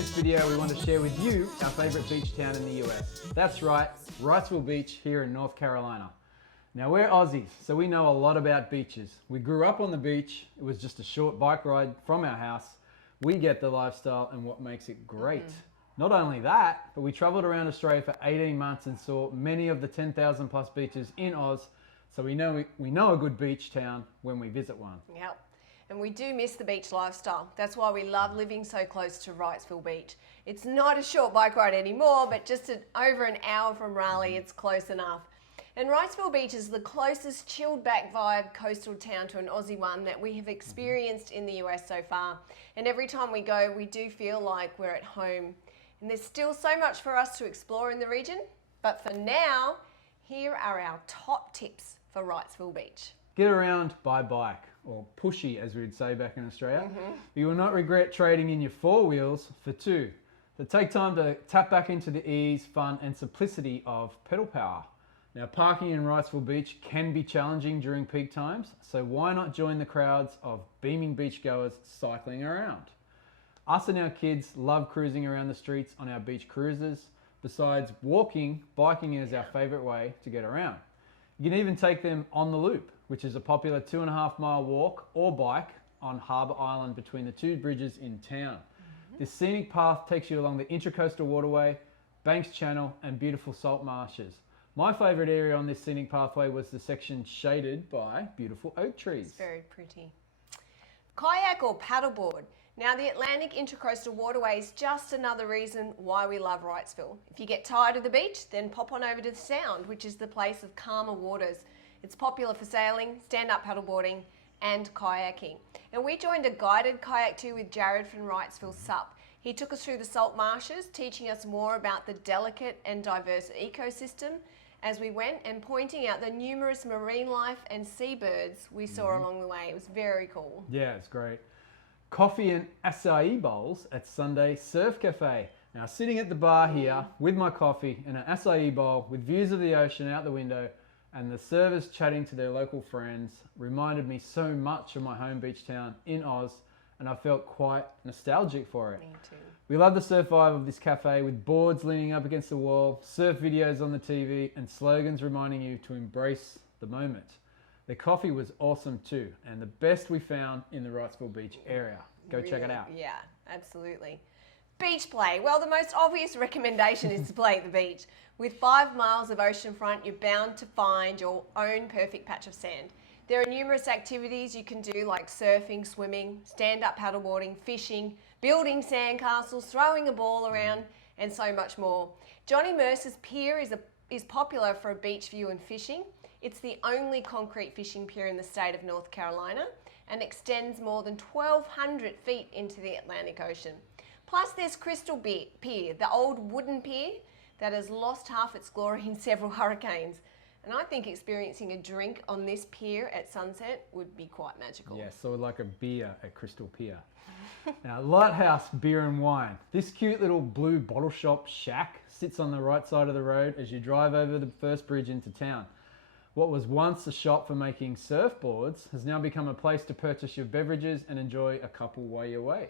this video, we want to share with you our favourite beach town in the US. That's right, Wrightsville Beach here in North Carolina. Now we're Aussies, so we know a lot about beaches. We grew up on the beach. It was just a short bike ride from our house. We get the lifestyle and what makes it great. Not only that, but we travelled around Australia for 18 months and saw many of the 10,000 plus beaches in Oz. So we know a good beach town when we visit one. Yep. And we do miss the beach lifestyle. That's why we love living so close to Wrightsville Beach. It's not a short bike ride anymore, but just over an hour from Raleigh, it's close enough. And Wrightsville Beach is the closest chilled back vibe coastal town to an Aussie one that we have experienced in the US so far. And every time we go, we do feel like we're at home. And there's still so much for us to explore in the region. But for now, here are our top tips for Wrightsville Beach. Get around by bike, or pushy as we would say back in Australia. You will not regret trading in your four wheels for two. So take time to tap back into the ease, fun and simplicity of pedal power. Now parking in Wrightsville Beach can be challenging during peak times, so why not join the crowds of beaming beachgoers cycling around? Us and our kids love cruising around the streets on our beach cruises. Besides walking, biking is our favourite way to get around. You can even take them on the loop, which is a popular 2.5 mile walk or bike on Harbour Island between the two bridges in town. This scenic path takes you along the Intra-coastal Waterway, Banks Channel and beautiful salt marshes. My favourite area on this scenic pathway was the section shaded by beautiful oak trees. It's very pretty. Kayak or paddleboard. Now the Atlantic Intra-coastal Waterway is just another reason why we love Wrightsville. If you get tired of the beach, then pop on over to the Sound, which is the place of calmer waters. It's popular for sailing, stand-up paddleboarding and kayaking. And we joined a guided kayak tour with Jared from Wrightsville Sup. He took us through the salt marshes, teaching us more about the delicate and diverse ecosystem as we went and pointing out the numerous marine life and seabirds we saw along the way. It was very cool. Yeah, it's great. Coffee and acai bowls at Sunday Surf Cafe. Now sitting at the bar here with my coffee and an acai bowl with views of the ocean out the window and the servers chatting to their local friends reminded me so much of my home beach town in Oz, and I felt quite nostalgic for it. Me too. We love the surf vibe of this cafe with boards leaning up against the wall, surf videos on the TV and slogans reminding you to embrace the moment. The coffee was awesome too, and the best we found in the Wrightsville Beach area. Go check it out. Yeah, absolutely. Beach play. Well, the most obvious recommendation is to play at the beach. With 5 miles of oceanfront, you're bound to find your own perfect patch of sand. There are numerous activities you can do like surfing, swimming, stand-up paddleboarding, fishing, building sandcastles, throwing a ball around, and so much more. Johnny Mercer's Pier is popular for a beach view and fishing. It's the only concrete fishing pier in the state of North Carolina and extends more than 1,200 feet into the Atlantic Ocean. Plus there's Crystal Pier, the old wooden pier that has lost half its glory in several hurricanes. And I think experiencing a drink on this pier at sunset would be quite magical. Yeah, sort of like a beer at Crystal Pier. Now, Lighthouse Beer and Wine. This cute little blue bottle shop shack sits on the right side of the road as you drive over the first bridge into town. What was once a shop for making surfboards has now become a place to purchase your beverages and enjoy a couple while you wait.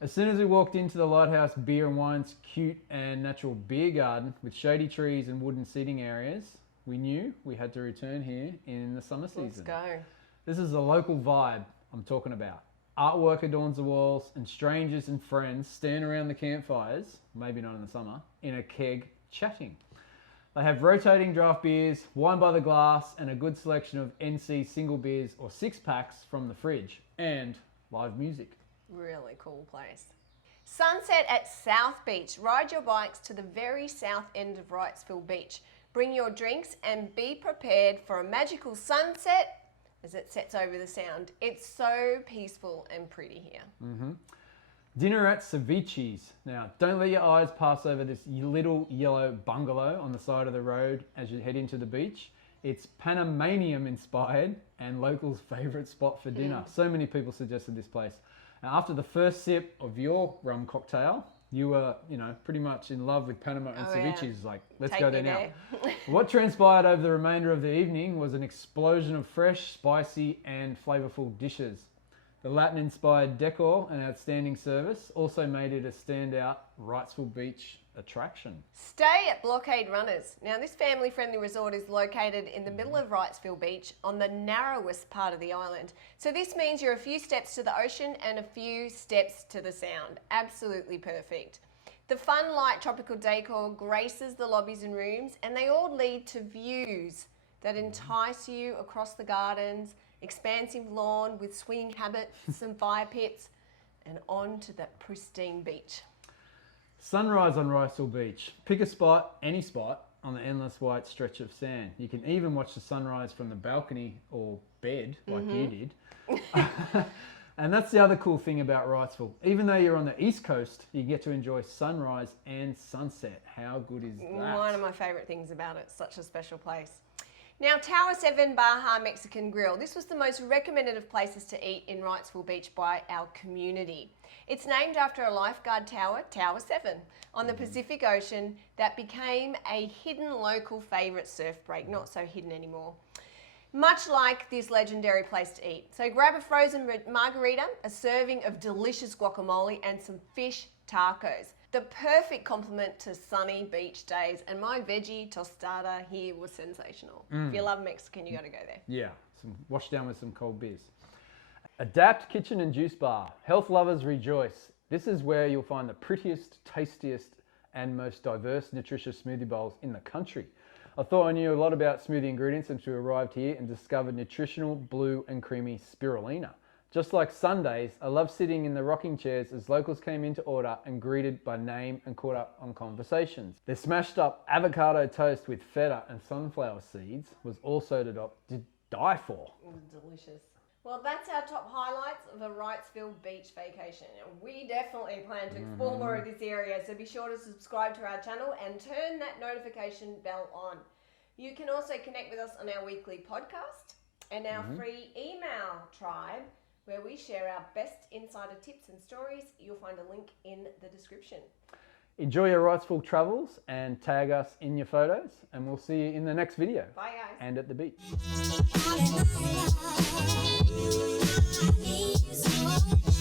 As soon as we walked into the Lighthouse Beer and Wine's cute and natural beer garden with shady trees and wooden seating areas, we knew we had to return here in the summer season. Let's go. This is the local vibe I'm talking about. Artwork adorns the walls and strangers and friends stand around the campfires, maybe not in the summer, in a keg chatting. They have rotating draft beers, wine by the glass, and a good selection of NC single beers or 6-packs from the fridge, and live music. Really cool place. Sunset at South Beach. Ride your bikes to the very south end of Wrightsville Beach. Bring your drinks and be prepared for a magical sunset as it sets over the Sound. It's so peaceful and pretty here. Dinner at Ceviche's. Now, don't let your eyes pass over this little yellow bungalow on the side of the road as you head into the beach. It's Panamanian inspired and locals' favourite spot for dinner. So many people suggested this place. Now, after the first sip of your rum cocktail, you were, pretty much in love with Panama and ceviches. Like, let's go there now. What transpired over the remainder of the evening was an explosion of fresh, spicy and flavourful dishes. The Latin-inspired decor and outstanding service also made it a standout Wrightsville Beach attraction. Stay at Blockade Runners. Now, this family-friendly resort is located in the middle of Wrightsville Beach on the narrowest part of the island. So this means you're a few steps to the ocean and a few steps to the sound. Absolutely perfect. The fun, light tropical decor graces the lobbies and rooms, and they all lead to views that entice you across the gardens, expansive lawn with swinging habits, some fire pits, and on to that pristine beach. Sunrise on Wrightsville Beach. Pick a spot, any spot, on the endless white stretch of sand. You can even watch the sunrise from the balcony or bed, like you did. And that's the other cool thing about Wrightsville. Even though you're on the East Coast, you get to enjoy sunrise and sunset. How good is that? One of my favourite things about it. Such a special place. Now, Tower 7 BAJA Mexican Grill. This was the most recommended of places to eat in Wrightsville Beach by our community. It's named after a lifeguard tower, Tower 7, on the Pacific Ocean that became a hidden local favourite surf break. Not so hidden anymore. Much like this legendary place to eat. So grab a frozen margarita, a serving of delicious guacamole, and some fish tacos. The perfect complement to sunny beach days, and my veggie tostada here was sensational. If you love Mexican, you got to go there. Yeah, wash down with some cold beers. Adapt Kitchen and Juice Bar. Health lovers rejoice. This is where you'll find the prettiest, tastiest, and most diverse nutritious smoothie bowls in the country. I thought I knew a lot about smoothie ingredients until we arrived here and discovered nutritional, blue and creamy spirulina. Just like Sundays, I love sitting in the rocking chairs as locals came in to order and greeted by name and caught up on conversations. Their smashed up avocado toast with feta and sunflower seeds was also to die for. It was delicious. Well, that's our top highlights of a Wrightsville Beach vacation. And we definitely plan to explore more of this area, so be sure to subscribe to our channel and turn that notification bell on. You can also connect with us on our weekly podcast and our free email tribe, where we share our best insider tips and stories. You'll find a link in the description. Enjoy your Wrightsville travels and tag us in your photos, and we'll see you in the next video. Bye, guys. And at the beach. I need someone.